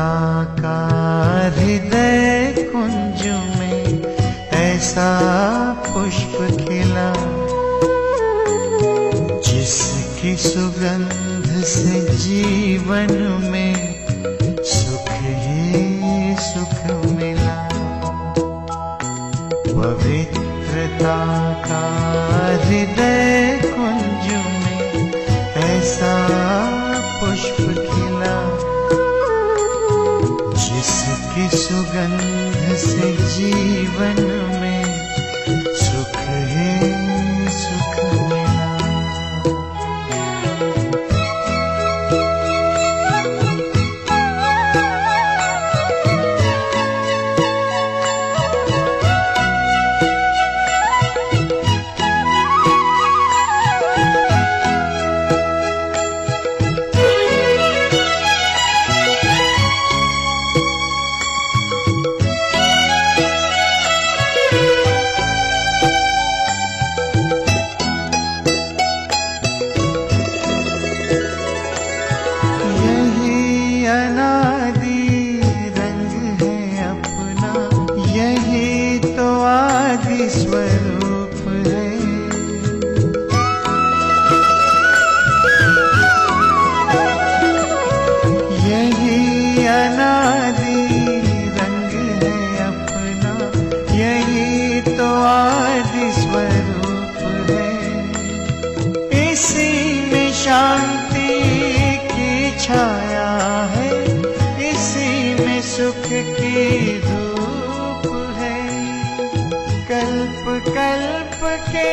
पवित्रता का हृदय कुंज में ऐसा पुष्प खिला, जिसकी सुगंध से जीवन में सुख ही सुख मिला। पवित्रता का हृदय कुंज में ऐसा पुष्प खिला, जिसकी सुगंध से जीवन में सुख ही सुख मिला। स्वरूप है, यही अनादि रंग है अपना, यही तो आदि स्वरूप है। इसी में शांति की छाया है, इसी में सुख की धूप है। कल्प कल्प के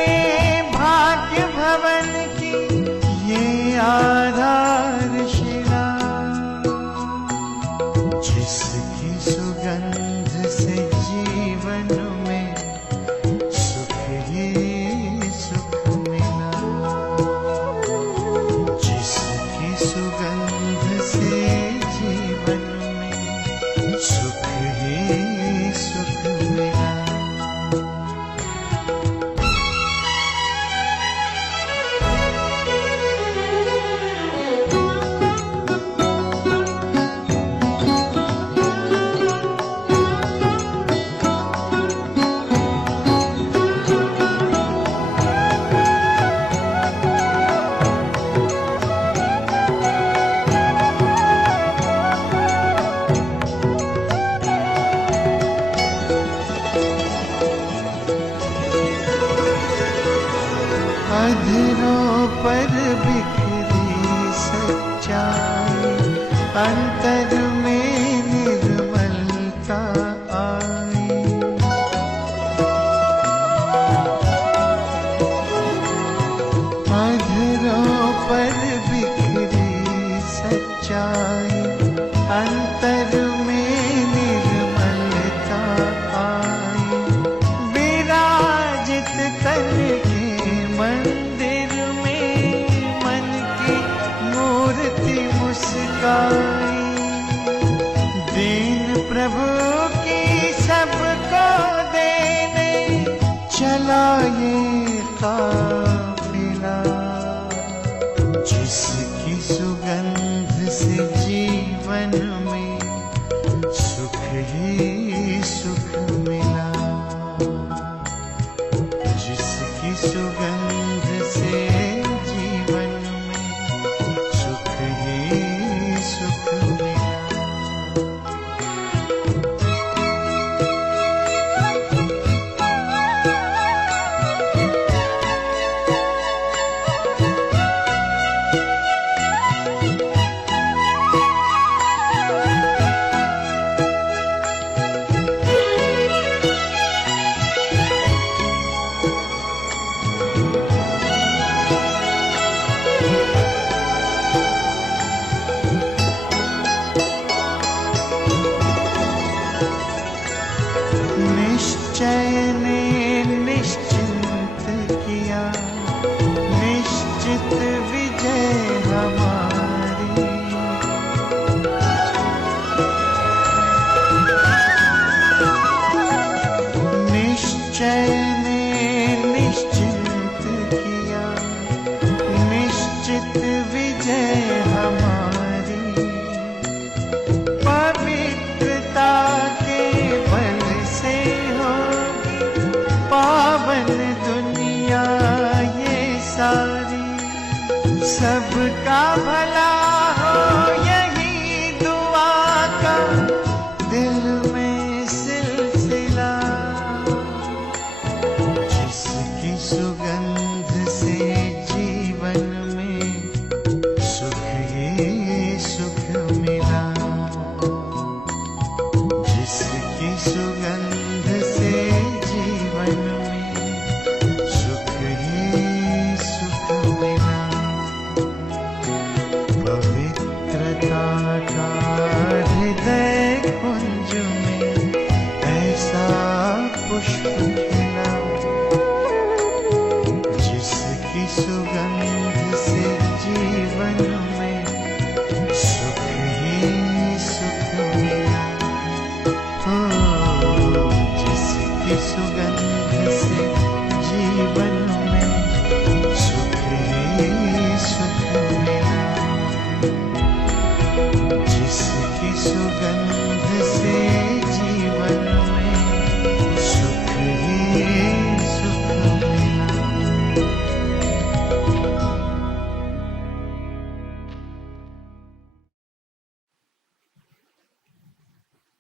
भाग्य भवन की ये आधारशिला, जिसकी सुगंध से जीवन में सुख ही सुख मिला, जिसकी सुगंध से जीवन में सुख ही सुख मिला। अधरों पर बिखरी सच्चाई, अंतर में निर्मलता आई। अधरों पर बिखरी सच्चाई, अंतर में निर्मलता आई। विराजित करके मंदिर में मन की मूर्ति मुस्काई, दीन प्रभु की सबको देने चला ये काफिला, जिस सबका भला हो यही दुआ का दिल में सिलसिला। जिसकी सुगंध से जीवन में सुख ये सुख मिला। जिसकी सुगंध से जीवन में सुख ये सुख मिला। पवित्रता का हृदय कुंज में ऐसा पुष्प खिला। जिसकी सुगंध से जीवन में सुख ही सुख मिला। ओ जिसकी सुगंध से जीवन में सुख ही सुख मिला। जिसकी सुगंध से जीवन में सुख ही सुख मिला।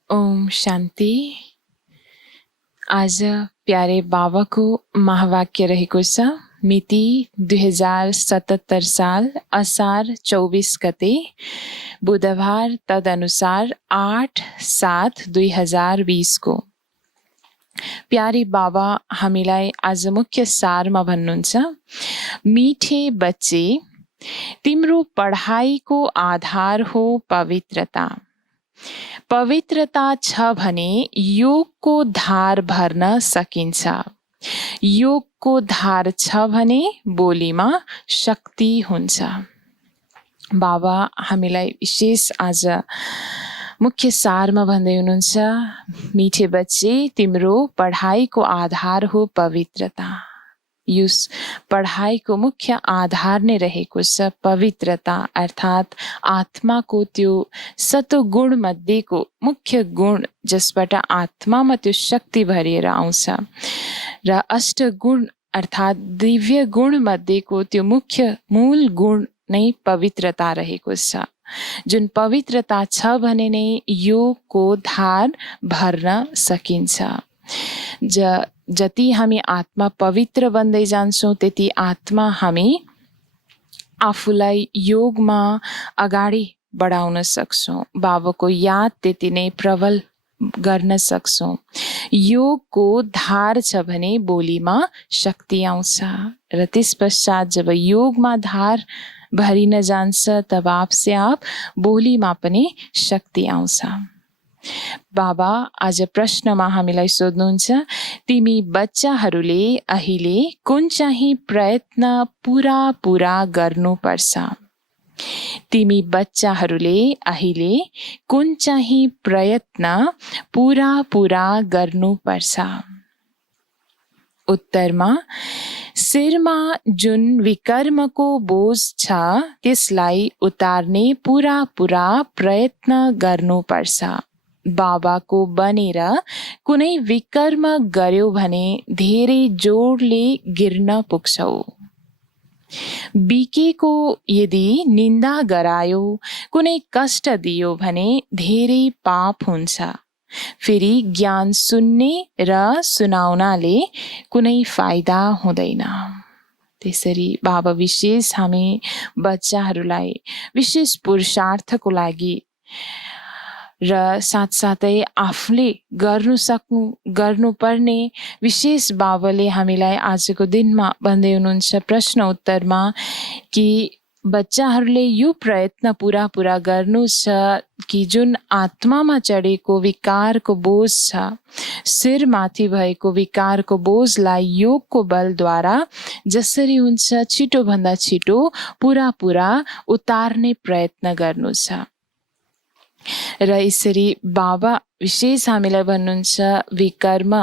ओम शांति। आज प्यारे बाबा को महावाक्य रहेको छ। मिति 2077 साल असार 24 गते बुधबार, तदनुसार 8/7/2020 को। प्यारे बाबा हामीलाई आज मुख्य सारमा भन्नुहुन्छ, मिठे बच्चे, तिम्रो पढाइको आधार हो पवित्रता। पवित्रता छ भने योगको धार भर्न सकिन्छ। योगको धार छ भने बोलीमा शक्ति हुन्छ। बाबा हामीलाई विशेष आज मुख्य सारमा भन्दै हुनुहुन्छ, मिठे बच्चे, तिम्रो पढाइको आधार हो पवित्रता। यस पढाइको मुख्य आधार नै रहेको छ पवित्रता, अर्थात् आत्माको त्यो सत्वगुण मध्येको मुख्य गुण, जसबाट आत्मामा त्यो शक्ति भरिएर आउँछ। र अष्टगुण अर्थात् दिव्य गुण मध्येको त्यो मुख्य मूल गुण नै पवित्रता रहेको छ। जुन पवित्रता छ भने नै योगको धार भर्न सकिन्छ। जति हामी आत्मा पवित्र बन्दै जान्छौँ, त्यति आत्मा हामी आफूलाई योगमा अगाडि बढाउन सक्छौँ। बाबाको याद त्यति नै प्रबल गर्न सक्छौँ। योगको धार छ भने बोलीमा शक्ति आउँछ। र त्यस पश्चात जब योगमा धार भरिन जान्छ, तब आपसे आप बोलीमा पनि शक्ति आउँछ। बाबा आज प्रश्नमा हामीलाई सोध्नुहुन्छ, तिमी बच्चाहरूले अहिले कुन चाहिँ प्रयत्न पुरा गर्नुपर्छ? तिमी बच्चाहरूले अहिले कुन चाहिँ प्रयत्न पुरा गर्नुपर्छ? उत्तरमा, शिरमा जुन विकर्मको बोझ छ त्यसलाई उतार्ने पुरा प्रयत्न गर्नुपर्छ। बाबाको बनेर कुनै विकर्म गर्यो भने धेरै जोडले गिर्न पुग्छौ। बिकेको यदि निन्दा गरायो, कुनै कष्ट दियो भने धेरै पाप हुन्छ। फेरि ज्ञान सुन्ने र सुनाउनाले कुनै फाइदा हुँदैन। त्यसरी बाबा विशेष हामी बच्चाहरूलाई विशेष पुरुषार्थको लागि र साथसाथै आफूले गर्नुपर्ने विशेष बाबाले हामीलाई आजको दिनमा भन्दै हुनुहुन्छ प्रश्न उत्तरमा कि बच्चाहरूले यो प्रयत्न पुरा गर्नु छ कि जुन आत्मामा चढेको विकारको बोझ छ, शिरमाथि भएको विकारको बोझलाई योगको बलद्वारा जसरी हुन्छ छिटोभन्दा छिटो पुरा उतार्ने प्रयत्न गर्नु छ। र यसरी बाबा विशेष हामीलाई भन्नुहुन्छ, विकर्म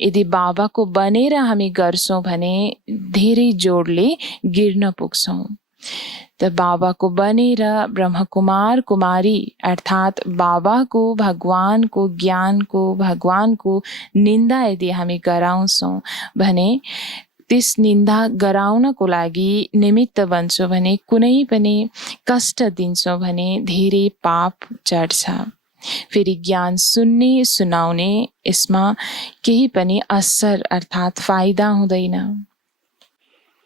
यदि बाबाको बनेर हामी गर्छौँ भने धेरै जोडले गिर्न पुग्छौँ। त बाबाको बनेर ब्रह्मकुमार कुमारी अर्थात् बाबाको भगवानको ज्ञानको भगवानको निन्दा यदि हामी गराउँछौँ भने त्यस निन्दा गराउनको लागि निमित्त बन्छौँ भने, कुनै पनि कष्ट दिन्छौँ भने धेरै पाप चढ्छ। फेरि ज्ञान सुन्ने सुनाउने यसमा केही पनि असर अर्थात् फाइदा हुँदैन।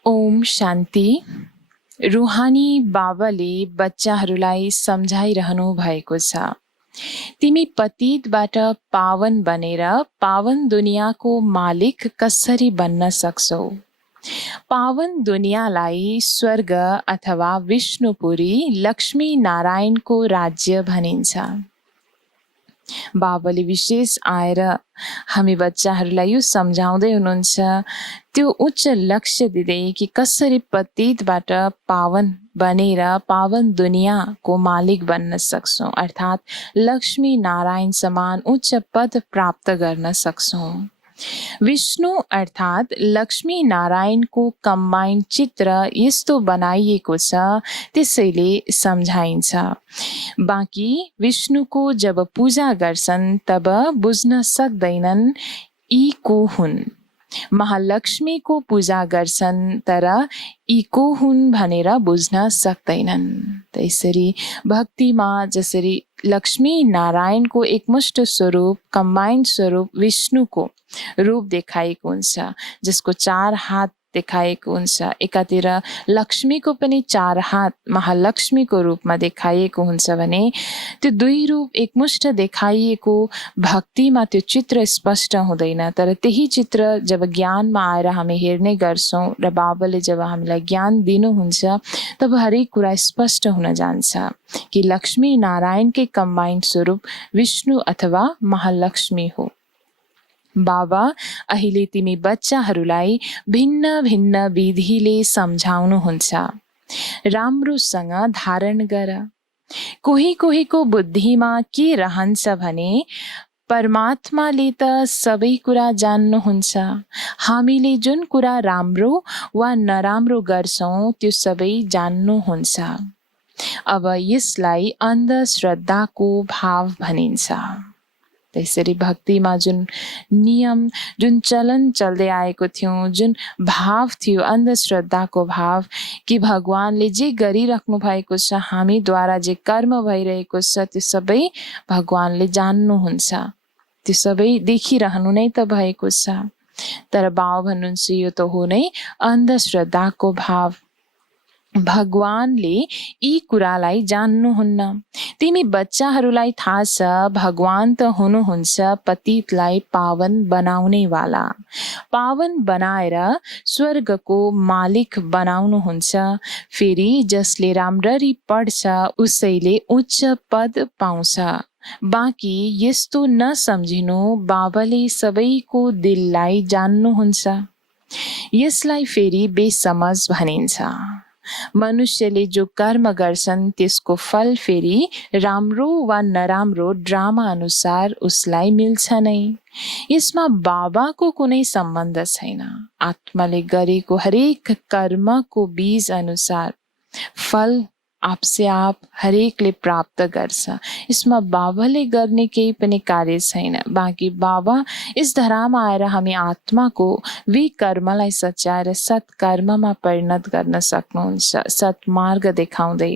ओम शान्ति। रुहानी बाबाले बच्चाहरूलाई सम्झाइरहनु भएको छ, तिमी पतितबाट पावन बनेर पावन दुनियाँको मालिक कसरी बन्न सक्छौ। पावन दुनियाँलाई स्वर्ग अथवा विष्णुपुरी लक्ष्मी नारायणको राज्य भनिन्छ। बाबाले विशेष आएर हामी बच्चाहरूलाई यो सम्झाउँदै हुनुहुन्छ, त्यो उच्च लक्ष्य दिँदै कि कसरी पतितबाट पावन बनेर पावन दुनियाँको मालिक बन्न सक्छौँ, अर्थात् लक्ष्मी नारायण समान उच्च पद प्राप्त गर्न सक्छौँ। विष्णु अर्थात् लक्ष्मी नारायणको कम्बाइन चित्र यस्तो बनाइएको छ, त्यसैले सम्झाइन्छ। बाँकी विष्णुको जब पूजा गर्छन् तब बुझ्न सक्दैनन् यी को हुन्। महालक्ष्मीको पूजा गर्छन् तर यी को हुन् भनेर बुझ्न सक्दैनन्। त्यसरी भक्तिमा जसरी लक्ष्मी नारायणको एकमुष्ट स्वरूप कम्बाइन स्वरूप विष्णुको रूप देखाएको हुन्छ, जसको 4 हात देखाएको हुन्छ, एकातिर लक्ष्मीको पनि 4 हात महालक्ष्मीको रूपमा देखाइएको हुन्छ भने त्यो 2 रूप एकमुष्ट देखाइएको भक्तिमा त्यो चित्र स्पष्ट हुँदैन। तर त्यही चित्र जब ज्ञानमा आएर हामी हेर्ने गर्छौँ र बाबाले जब हामीलाई ज्ञान दिनुहुन्छ तब हरेक कुरा स्पष्ट हुन जान्छ कि लक्ष्मी नारायणकै कम्बाइन स्वरूप विष्णु अथवा महालक्ष्मी हो। बाबा अहिले तिमी बच्चाहरूलाई भिन्न भिन्न विधिले सम्झाउनुहुन्छ, राम्रोसँग धारण गर। कोहीको बुद्धिमा के रहन्छ भने परमात्माले त सबै कुरा जान्नुहुन्छ, हामीले जुन कुरा राम्रो वा नराम्रो गर्छौँ त्यो सबै जान्नुहुन्छ। अब यसलाई अन्धश्रद्धाको भाव भनिन्छ। त्यसरी भक्तिमा जुन नियम जुन चलन चल्दै आएको थियो, जुन भाव थियो अन्धश्रद्धाको भाव कि भगवानले जे गरिराख्नु भएको छ, हामीद्वारा जे कर्म भइरहेको छ त्यो सबै भगवानले जान्नुहुन्छ, त्यो सबै देखिरहनु नै त भएको छ। तर बाबा भन्नुहुन्छ यो त हो नै अन्धश्रद्धाको भाव। भगवानले यी कुरालाई जान्नुहुन्न। तिमी बच्चाहरूलाई थाहा छ भगवान त हुनुहुन्छ पतितलाई पावन बनाउनेवाला, पावन बनाएर स्वर्गको मालिक बनाउनुहुन्छ। फेरि जसले राम्ररी पढ्छ उसैले उच्च पद पाउँछ। बाँकी यस्तो नसम्झिनु, बाबाले सबैको दिललाई जान्नुहुन्छ। यसलाई फेरि बेसमझ भनिन्छ। मनुष्यले जो कर्म गर्छन् त्यसको फल फेरि राम्रो वा नराम्रो ड्रामा अनुसार उसलाई मिल्छ नै। यसमा बाबाको कुनै सम्बन्ध छैन। आत्माले गरेको हरेक कर्मको बीज अनुसार फल आपसे आप हरेकले प्राप्त गर्छ। यसमा बाबाले गर्ने केही पनि कार्य छैन। बाँकी बाबा यस धरामा आएर हामी आत्माको विकर्मलाई सच्याएर सत्कर्ममा परिणत गर्न सक्नुहुन्छ, सत्मार्ग देखाउँदै।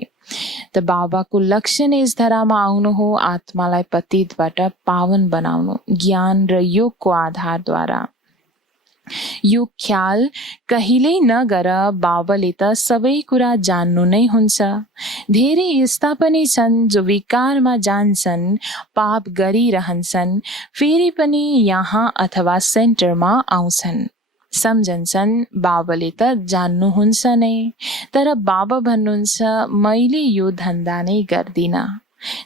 त बाबाको लक्ष्य नै यस धरामा आउनु हो, आत्मालाई पतितबाट पावन बनाउनु ज्ञान र योगको आधारद्वारा। यो ख्याल कहिल्यै नगर बाबाले त सबै कुरा जान्नु नै हुन्छ। धेरै यस्ता पनि छन् जो विकारमा जान्छन्, पाप गरिरहन्छन्, फेरि पनि यहाँ अथवा सेन्टरमा आउँछन्, सम्झन्छन् बाबाले त जान्नुहुन्छ नै। तर बाबा भन्नुहुन्छ मैले यो धन्दा नै गर्दिन।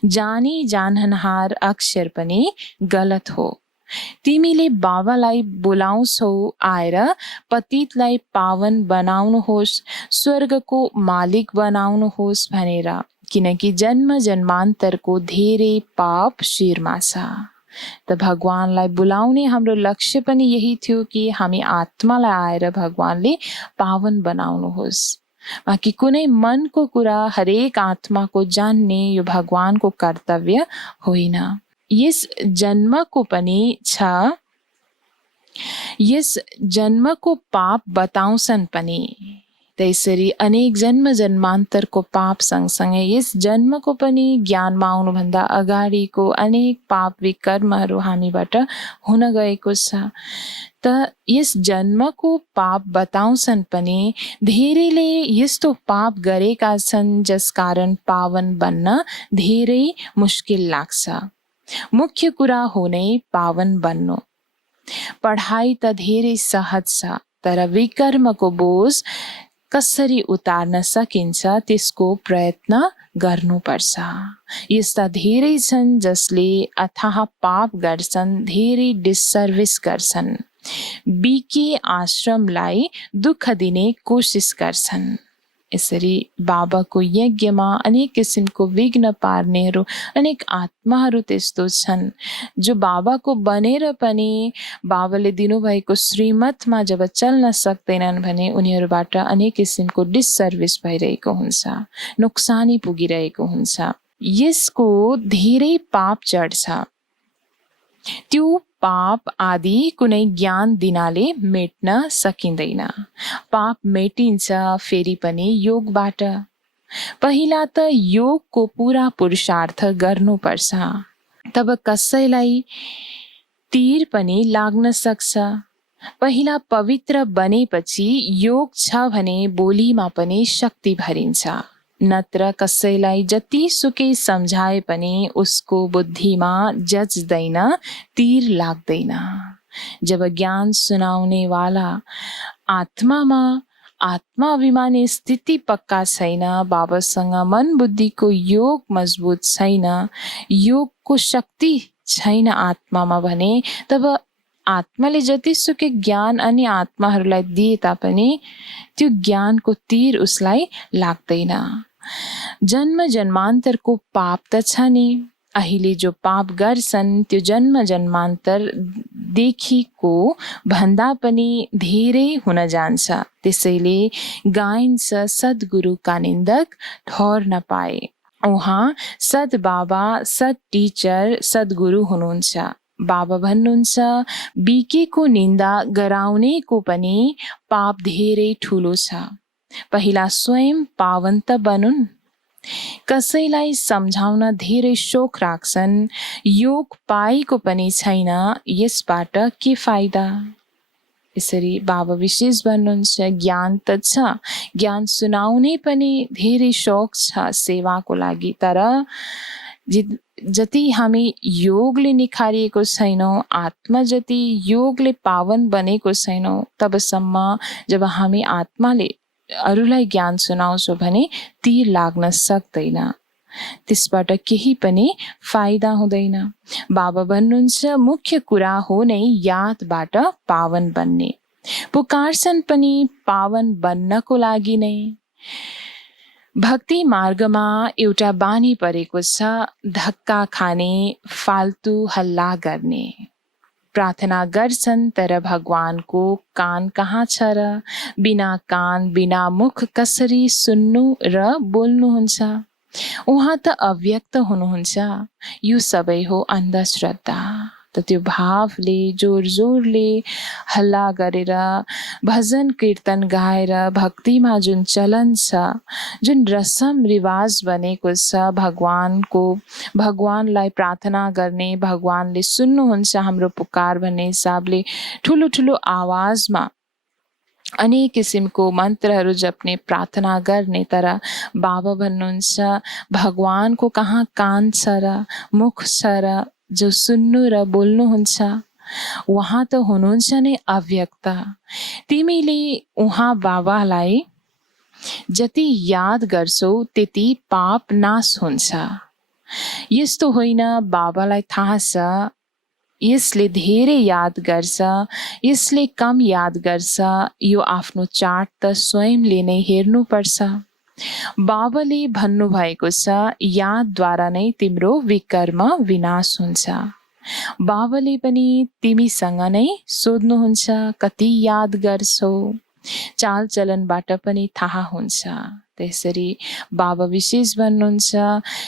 जानी जानहार अक्षर पनि गलत हो। तिमीले बाबालाई बोलाउँछौ आएर पतितलाई पावन बनाउनुहोस्, स्वर्गको मालिक बनाउनुहोस् भनेर, किनकि जन्म जन्मान्तरको धेरै पाप शिरमा छ। त भगवानलाई बोलाउने हाम्रो लक्ष्य पनि यही थियो कि हामी आत्मालाई आएर भगवानले पावन बनाउनुहोस्। बाँकी कुनै मनको कुरा हरेक आत्माको जान्ने यो भगवानको कर्तव्य होइन। यस जन्मको पनि छ यस जन्मको पाप बताउँछन् पनि। त्यसरी अनेक जन्म जन्मान्तरको पाप सँगसँगै यस जन्मको पनि ज्ञानमा आउनुभन्दा अगाडिको अनेक पाप विकर्महरू हामीबाट हुन गएको छ। त यस जन्मको पाप बताउँछन् पनि धेरैले यस्तो पाप गरेका छन् जसकारण पावन बन्न धेरै मुस्किल लाग्छ। मुख्य कुरा हो नै पावन बन्नु। पढाइ त धेरै सहज छ, तर विकर्मको बोझ कसरी उतार्न सकिन्छ त्यसको प्रयत्न गर्नुपर्छ। यस्ता धेरै छन् जसले अथाह पाप गर्छन्, धेरै डिससर्भिस गर्छन्, बीके आश्रमलाई दुःख दिने कोसिस गर्छन्। यसरी बाबाको यज्ञमा अनेक किसिमको विघ्न पार्नेहरू अनेक आत्माहरू त्यस्तो छन् जो बाबाको बनेर पनि बाबाले दिनुभएको श्रीमतमा जब चल्न सक्दैनन् भने उनीहरूबाट अनेक किसिमको डिससर्भिस भइरहेको हुन्छ, नोक्सानी पुगिरहेको हुन्छ। यसको धेरै पाप चढ्छ। त्यो पाप आदि कुनै ज्ञान दिनाले मेट्न सकिँदैन। पाप मेटिन्छ फेरि पनि योगबाट। पहिला त योगको पूरा पुरुषार्थ गर्नुपर्छ, तब कसैलाई तीर पनि लाग्न सक्छ। पहिला पवित्र बनेपछि योग छ भने बोलीमा पनि शक्ति भरिन्छ। नत्र कसैलाई जतिसुकै सम्झाए पनि उसको बुद्धिमा जज्दैन, तीर लाग्दैन। जब ज्ञान सुनाउने वाला आत्मामा आत्माभिमानी स्थिति पक्का छैन, बाबासँग मन बुद्धिको योग मजबुत छैन, योगको शक्ति छैन आत्मामा भने तब आत्माले जतिसुकै ज्ञान अन्य आत्माहरूलाई दिए तापनि त्यो ज्ञानको तीर उसलाई लाग्दैन। जन्म जन्मान्तरको पाप त छ नि। अहिले जो पाप गर्छन् त्यो जन्म जन्मान्तर देखिको भन्दा पनि धेरै हुन जान्छ। त्यसैले गाइन्छ सद्गुरुका निन्दक ठहर नपाए। उहाँ सद् बाबा, सद् टिचर, सद्गुरु हुनुहुन्छ। बाबा भन्नुहुन्छ बीकेको निन्दा गराउनेको पनि पाप धेरै ठुलो छ। पहिला स्वयं पावन त बनुन्। कसैलाई सम्झाउन धेरै शोक राख्छन्, योग पाएको पनि छैन, यसबाट के फाइदा? यसरी बाबा विशेष भन्नुहुन्छ ज्ञान त छ, ज्ञान सुनाउने पनि धेरै शोक छ सेवाको लागि, तर जति हामी योगले निखारिएको छैनौँ, आत्मा जति योगले पावन बनेको छैनौँ, तबसम्म जब हामी आत्माले अरूलाई ज्ञान सुनाउँछौँ भने तीर लाग्न सक्दैन, त्यसबाट केही पनि फाइदा हुँदैन। बाबा भन्नुहुन्छ मुख्य कुरा हो नै यादबाट पावन बन्ने। पुकार्छन् पनि पावन बन्नको लागि नै। भक्ति मार्गमा एउटा बानी परेको छ धक्का खाने, फाल्तु हल्ला गर्ने। प्रार्थना गर्छन् तर भगवानको कान कहाँ छ र? बिना कान बिना मुख कसरी सुन्नु र बोल्नुहुन्छ? उहाँ त अव्यक्त हुनुहुन्छ। यो सबै हो अन्धश्रद्धा। त त्यो भावले जोर जोरले हल्ला गरेर भजन कीर्तन गाएर भक्तिमा जुन चलन छ, जुन रसम रिवाज बनेको छ भगवानलाई प्रार्थना गर्ने, भगवानले सुन्नुहुन्छ हाम्रो पुकार भन्ने हिसाबले ठुलो ठुलो आवाजमा अनेक किसिमको मन्त्रहरू जप्ने, प्रार्थना गर्ने, तर बाबा भन्नुहुन्छ भगवानको कहाँ कान छ र, मुख छ र जो सुन्नु र बोल्नुहुन्छ? उहाँ त हुनुहुन्छ नै अव्यक्त। तिमीले उहाँ बाबालाई जति याद गर्छौ त्यति पाप नाश हुन्छ। यस्तो होइन बाबालाई थाहा छ यसले धेरै याद गर्छ, यसले कम याद गर्छ, यो आफ्नो चार्ट त स्वयंले नै हेर्नुपर्छ। बाबाले भन्नुभएको छ यादद्वारा नै तिम्रो विकर्म विनाश हुन्छ। बाबाले पनि तिमीसँग नै सोध्नुहुन्छ कति याद गर्छौ। चालचलनबाट पनि थाहा हुन्छ। त्यसरी बाबा विशेष भन्नुहुन्छ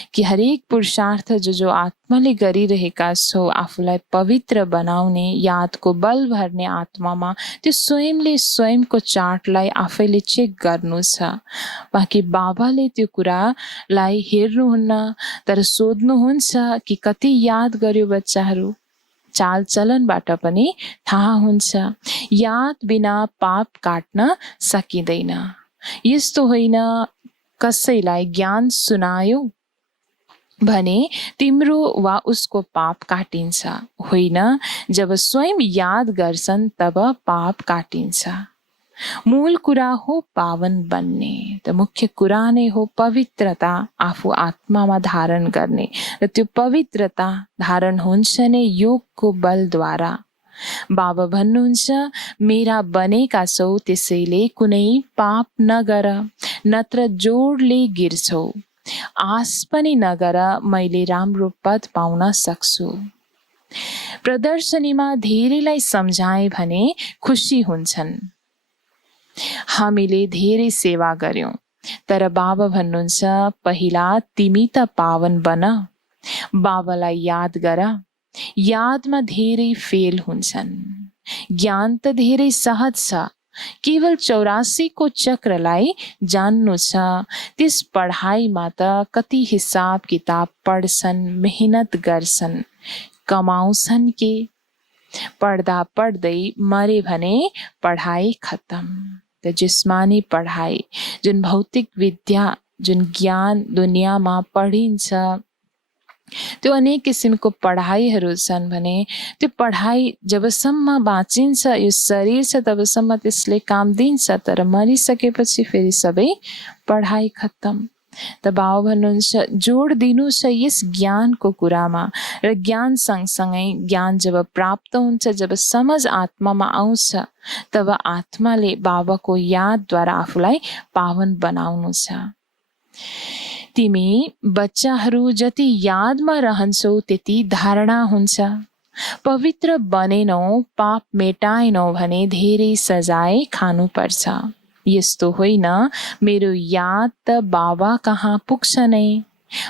कि हरेक पुरुषार्थ जो आत्माले गरिरहेका छौ आफूलाई पवित्र बनाउने, यादको बल भर्ने आत्मामा त्यो स्वयंले स्वयंको चार्टलाई आफैले चेक गर्नु छ। बाँकी बाबाले त्यो कुरालाई हेर्नुहुन्न, तर सोध्नुहुन्छ कि कति याद गर्यो बच्चाहरू। चालचलनबाट पनि थाहा हुन्छ। याद बिना पाप काट्न सकिँदैन। यस्तो होइन कसैलाई ज्ञान सुनायो भने तिम्रो वा उसको पाप काटिन्छ। होइन, जब स्वयं याद गर्छन् तब पाप काटिन्छ। मूल कुरा हो पावन बन्ने। त मुख्य कुरा नै हो पवित्रता आफू आत्मामा धारण गर्ने, र त्यो पवित्रता धारण हुन्छ नै योगको बलद्वारा। बाबा भन्नुहुन्छ मेरा बनेका छौ त्यसैले कुनै पाप नगर, नत्र जोडले गिर्छौ। आश पनि नगर, मैले राम्रो पद पाउन सक्छु। प्रदर्शनीमा धेरैलाई सम्झाए भने खुसी हुन्छन्। हामीले धेरै सेवा गर्यौं, तर बाबा भन्नुहुन्छ पहिला तिमी त पावन बन। बाबालाई याद गर। यादमा धेरै फेल हुन्छन्। ज्ञान त धेरै सहज छ, केवल 84 को चक्रलाई जान्नु छ। त्यस पढाइमा त कति हिसाब किताब पढ्छन्, मेहनत गर्छन्, कमाउँछन् के। पढ्दा पढ्दै मरे भने पढाइ खत्तम। त जिस्मानी पढाइ, जुन भौतिक विद्या, जुन ज्ञान दुनियाँमा पढिन्छ, त्यो अनेक किसिमको पढाइहरू छन् भने त्यो पढाइ जबसम्म बाँचिन्छ, यो शरीर छ तबसम्म त्यसले काम दिन्छ, तर मरिसकेपछि फेरि सबै पढाइ खत्तम। त बाबा भन्नुहुन्छ जोड दिनु छ यस ज्ञानको कुरामा, र ज्ञान सँगसँगै ज्ञान जब प्राप्त हुन्छ, जब समझ आत्मामा आउँछ, तब आत्माले बाबाको यादद्वारा आफूलाई पावन बनाउनु छ। तिमी बच्चाहरू जति यादमा रहन्छौ त्यति धारणा हुन्छ। पवित्र बनेनौ, पाप मेटाएनौ भने धेरै सजाय खानुपर्छ। यस्तो होइन मेरो याद त बाबा कहाँ पुग्छ नै।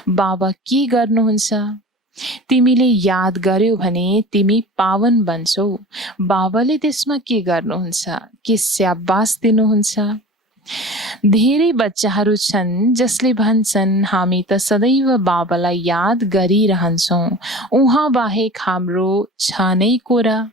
बाबा के गर्नुहुन्छ? तिमीले याद गर्यो भने तिमी पावन बन्छौ। बाबाले त्यसमा के गर्नुहुन्छ? के स्याबास दिनुहुन्छ? धेरै बच्चाहरू छन् जसले भन्छन् हामी त सदैव बाबालाई याद गरिरहन्छौँ, उहाँ बाहेक हाम्रो छ नै को र।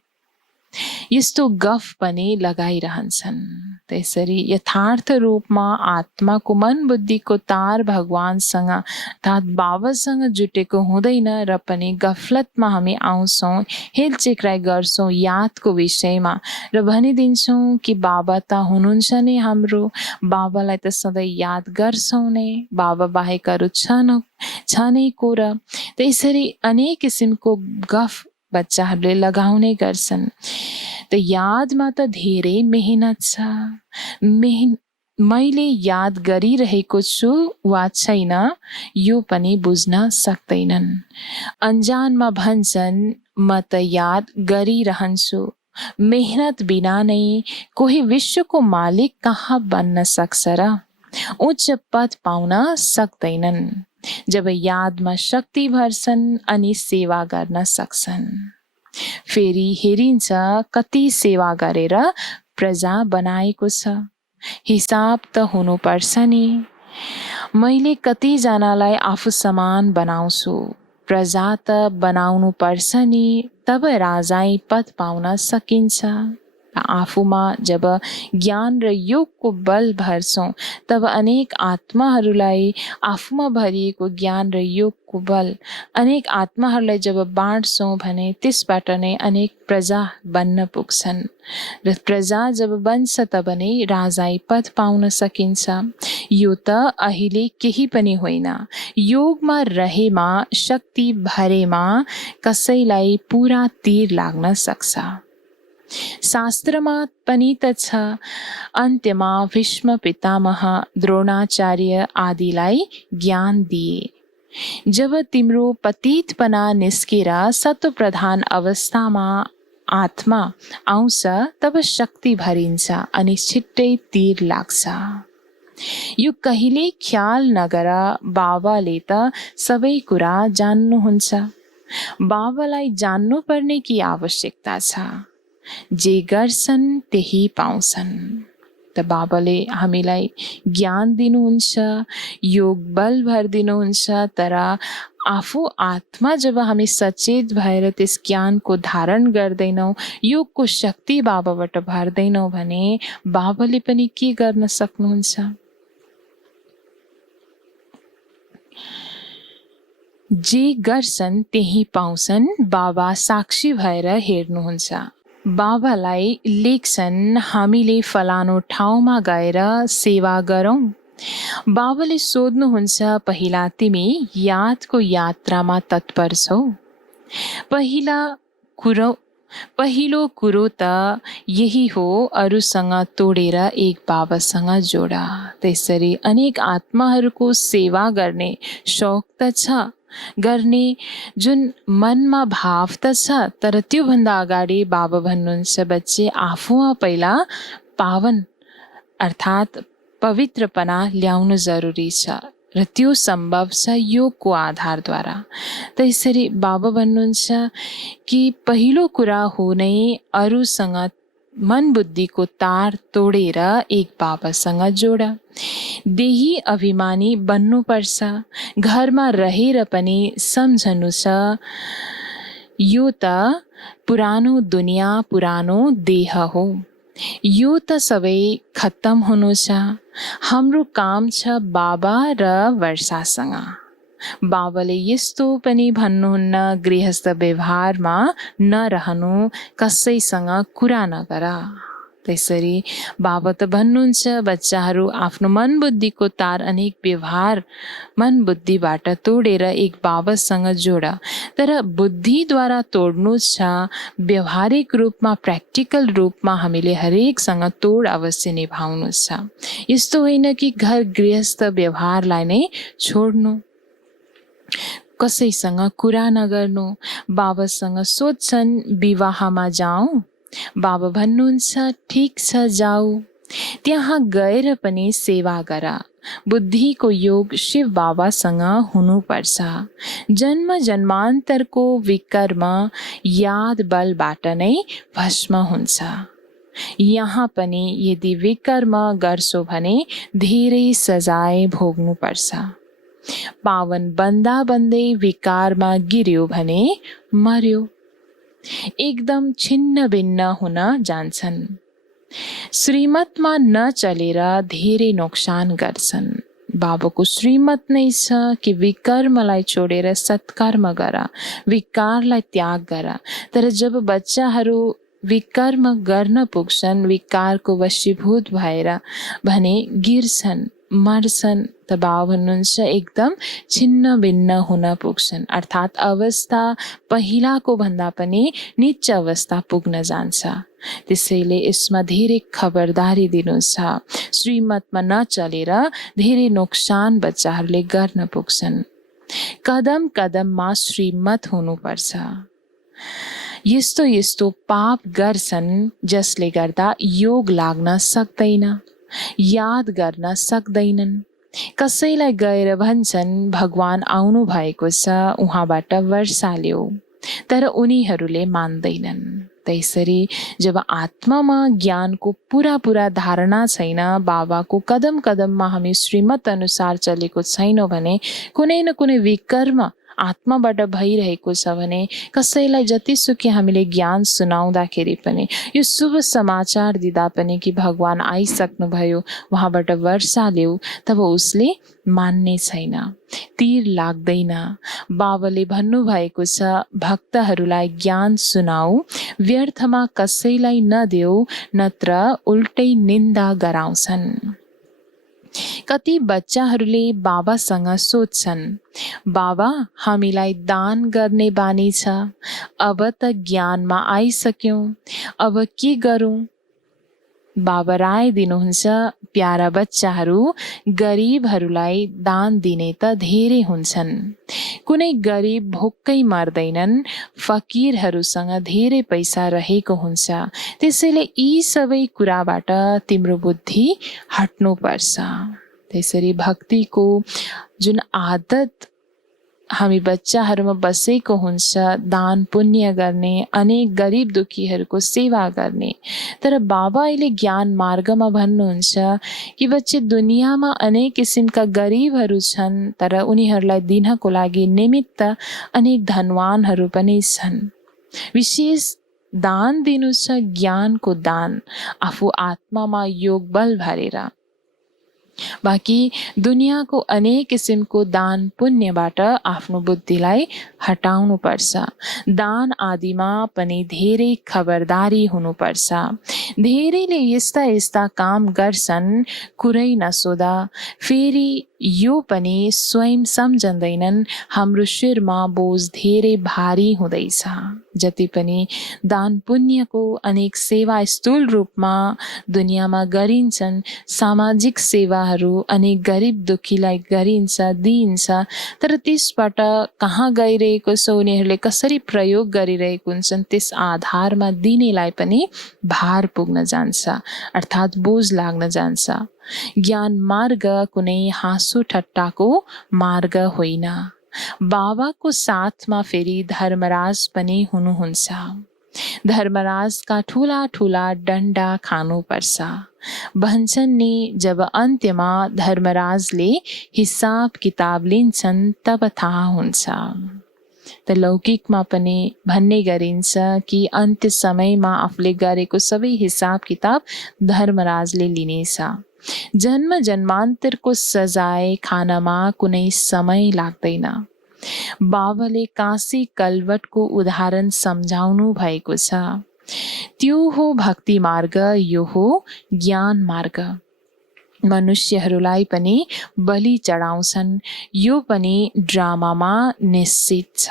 यस्तो गफ पनि लगाइरहन्छन्। त्यसरी यथार्थ रूपमा आत्माको मन बुद्धिको तार भगवानसँग अर्थात् बाबासँग जुटेको हुँदैन, र पनि गफलतमा हामी आउँछौँ, हेलचेक्राइ गर्छौँ यादको विषयमा, र भनिदिन्छौँ कि बाबा त हुनुहुन्छ नै हाम्रो, बाबालाई त सधैँ याद गर्छौँ नै, बाबा बाहेक अरू छ नै को र। त्यसरी अनेक किसिमको गफ बच्चाहरूले लगाउने गर्छन्। त यादमा त धेरै मेहनत छ। मैले याद गरिरहेको छु वा छैन यो पनि बुझ्न सक्दैनन्। अन्जानमा भन्छन् म त याद गरिरहन्छु। मेहनत बिना नै कोही विश्वको मालिक कहाँ बन्न सक्छ र? उच्च पद पाउन सक्दैनन्। जब यादमा शक्ति भर्छन् अनि सेवा गर्न सक्छन्। फेरि हेरिन्छ कति सेवा गरेर प्रजा बनाएको छ। हिसाब त हुनुपर्छ नि। मैले कतिजनालाई आफू समान बनाउँछु, प्रजा त बनाउनु पर्छ नि, तब राजाई पद पाउन सकिन्छ। आफूमा जब ज्ञान र योगको बल भर्छौँ तब अनेक आत्माहरूलाई आफूमा भरिएको ज्ञान र योगको बल अनेक आत्माहरूलाई जब बाँड्छौँ भने त्यसबाट नै अनेक प्रजा बन्न पुग्छन्, र प्रजा जब बन्छ तब नै राजाई पद पाउन सकिन्छ। यो त अहिले केही पनि होइन। योगमा रहेमा, शक्ति भरेमा कसैलाई पूरा तीर लाग्न सक्छ। शास्त्रमा पनि त छ, अन्त्यमा भीष्म पितामह द्रोणाचार्य आदिलाई ज्ञान दिए। जब तिम्रो पतितपना निस्केर सत्व प्रधान अवस्थामा आत्मा आउँछ तब शक्ति भरिन्छ अनि छिट्टै तीर लाग्छ। यो कहिले ख्याल नगर, बाबाले त सबै कुरा जान्नुहुन्छ। बाबालाई जान्नुपर्ने की आवश्यकता छ? जे गर्छन् त्यही पाउँछन्। त बाबाले हामीलाई ज्ञान दिनुहुन्छ, योग बल भर दिनुहुन्छ, तर आफू आत्मा जब हामी सचेत भएर त्यस ज्ञानको धारण गर्दैनौँ, योगको शक्ति बाबाबाट भर्दैनौँ भने बाबाले पनि के गर्न सक्नुहुन्छ? जे गर्छन् त्यही पाउँछन्, बाबा साक्षी भएर हेर्नुहुन्छ। बाबालाई लेख्छन्, हामीले फलानो ठाउँमा गएर सेवा गरौँ। बाबाले सोध्नुहुन्छ, पहिला तिमी यादको यात्रामा तत्पर छौ? पहिलो कुरो त यही हो, अरूसँग तोडेर एक बाबासँग जोड। त्यसरी अनेक आत्माहरूको सेवा गर्ने शौक त छ, गर्ने जुन मनमा भाव त छ, तर त्योभन्दा अगाडि बाबा भन्नुहुन्छ, बच्चे आफूमा पहिला पावन अर्थात् पवित्रपना ल्याउनु जरुरी छ र त्यो सम्भव छ योगको आधारद्वारा। त्यसरी बाबा भन्नुहुन्छ कि पहिलो कुरा हो नै अरूसँग मन बुद्धिको तार तोडेर एक बाबासँग जोड। देही अभिमानी बन्नुपर्छ। घरमा रहेर पनि सम्झनु छ, यो त पुरानो दुनियाँ, पुरानो देह हो। यो त सबै खत्तम हुनु छ। हाम्रो काम छ बाबा र वर्षासँग। बाबाले यस्तो पनि भन्नुहुन्न, गृहस्थ व्यवहारमा नरहनु, कसैसँग कुरा नगर। त्यसरी बाबा त भन्नुहुन्छ, बच्चाहरू आफ्नो मन बुद्धिको तार अनेक व्यवहार मन बुद्धिबाट तोडेर एक बाबासँग जोड। तर बुद्धिद्वारा तोड्नु छ, व्यवहारिक रूपमा, प्र्याक्टिकल रूपमा हामीले हरेकसँग तोड अवश्य निभाउनु छ। यस्तो होइन कि घर गृहस्थ व्यवहारलाई नै छोड्नु, कसैसँग कुरा नगर्नु। बाबासँग सोध्छन्, विवाहमा जाउँ? बाबा भन्नुहुन्छ, ठिक छ जाऊ। त्यहाँ गएर पनि सेवा गर। बुद्धिको योग शिव बाबासँग हुनुपर्छ। जन्म जन्मान्तरको विकर्म याद बलबाट नै भस्म हुन्छ। यहाँ पनि यदि विकर्म गर्छौ भने धेरै सजाय भोग्नुपर्छ। पावन बन्दा बन्दै विकारमा गिर्यो भने मर्यो, एकदम छिन्न भिन्न हुन जान्छन्। श्रीमतमा नचलेर धेरै नोक्सान गर्छन्। बाबाको श्रीमत नै छ कि विकर्मलाई छोडेर सत्कर्म गर, विकारलाई त्याग गर। तर जब बच्चाहरू विकर्म गर्न पुग्छन्, विकारको वशीभूत भएर भने गिर्छन्, मर्छन्, त बाबा भन्नुहुन्छ एकदम छिन्न भिन्न हुन पुग्छन्। अर्थात् अवस्था पहिलाको भन्दा पनि नीच अवस्था पुग्न जान्छ। त्यसैले यसमा धेरै खबरदारी दिनु छ। श्रीमतमा नचलेर धेरै नोक्सान बच्चाहरूले गर्न पुग्छन्। कदम कदममा श्रीमत हुनुपर्छ। यस्तो यस्तो पाप गर्छन् जसले गर्दा योग लाग्न सक्दैन, याद गर्न सक्दैनन्। कसैलाई गएर भन्छन्, भगवान आउनु भएको छ, उहाँबाट वर्षा ल्याऊ, तर उनीहरूले मान्दैनन्। त्यसरी जब आत्मामा ज्ञानको पुरा धारणा छैन, बाबाको कदम कदममा हामी श्रीमत अनुसार चलेको छैनौँ भने कुनै न कुनै विकर्म आत्माबाट भइरहेको छ भने कसैलाई जतिसुकै हामीले ज्ञान सुनाउँदाखेरि पनि, यो शुभ समाचार दिँदा पनि कि भगवान आइसक्नुभयो, उहाँबाट वर्षा ल्याऊ, तब उसले मान्ने छैन, तीर लाग्दैन। बाबाले भन्नुभएको छ, भक्तहरूलाई ज्ञान सुनाऊ, व्यर्थमा कसैलाई नदेऊ, नत्र उल्टै निन्दा गराउँछन्। कति बच्चाहरूले बाबासँग सोध्छन्, बाबा हामीलाई दान गर्ने बानी छ, अब त ज्ञानमा आइसक्यौँ, अब के गरौँ? बाबा राय दिनुहुन्छ, प्यारा बच्चाहरू, गरिबहरूलाई दान दिने त धेरै हुन्छन्। कुनै गरिब भोकै मर्दैनन्, फकिरहरूसँग धेरै पैसा रहेको हुन्छ। त्यसैले यी सबै कुराबाट तिम्रो बुद्धि हट्नुपर्छ। त्यसरी भक्तिको जुन आदत हामी बच्चाहरूमा बसेको हुन्छ, दान पुण्य गर्ने, अनेक गरिब दुखीहरूको सेवा गर्ने। तर बाबा अहिले ज्ञान मार्गमा भन्नुहुन्छ कि बच्चे, दुनियाँमा अनेक किसिमका गरिबहरू छन्, तर उनीहरूलाई दिनको लागि निमित्त अनेक धनवानहरू पनि छन्। विशेष दान दिनु छ ज्ञानको दान, आफू आत्मामा योग बल भरेर। बाँकी दुनियाँको अनेक किसिमको दान पुण्यबाट आफ्नो बुद्धिलाई हटाउनु पर्छ। दान आदिमा पनि धेरै खबरदारी हुनुपर्छ। धेरैले यस्ता यस्ता काम गर्छन्, कुरै नसोधा, फेरि यो पनि स्वयं सम्झँदैनन् हाम्रो शिरमा बोझ धेरै भारी हुँदैछ। जति पनि दान पुण्यको अनेक सेवा स्थूल रूपमा दुनियाँमा गरिन्छन्, सामाजिक सेवाहरू अनेक गरिब दुखीलाई गरिन्छ, दिइन्छ, तर त्यसबाट कहाँ गइरहेको छ, उनीहरूले कसरी प्रयोग गरिरहेको हुन्छन्, त्यस आधारमा दिनेलाई पनि भार पुग्न जान्छ, अर्थात् बोझ लाग्न जान्छ। ज्ञान मार्ग कुनै हाँसो ठट्टाको मार्ग होइन। बाबाको साथमा फेरि धर्मराज पनि हुनुहुन्छ। धर्मराजका ठुला ठुला डन्डा खानुपर्छ। भन्छन् नि, जब अन्त्यमा धर्मराजले हिसाब किताब लिन्छन् तब थाहा हुन्छ। त लौकिकमा पनि भन्ने गरिन्छ कि अन्त्य समयमा आफूले गरेको सबै हिसाब किताब धर्मराजले लिनेछ। जन्म जन्मान्तरको सजाय खानमा कुनै समय लाग्दैन। बाबाले काशी कलवटको उदाहरण सम्झाउनु भएको छ। त्यो हो भक्ति मार्ग, यो हो ज्ञान मार्ग। मनुष्यहरूलाई पनि बलि चढाउँछन्, यो पनि ड्रामामा निश्चित छ।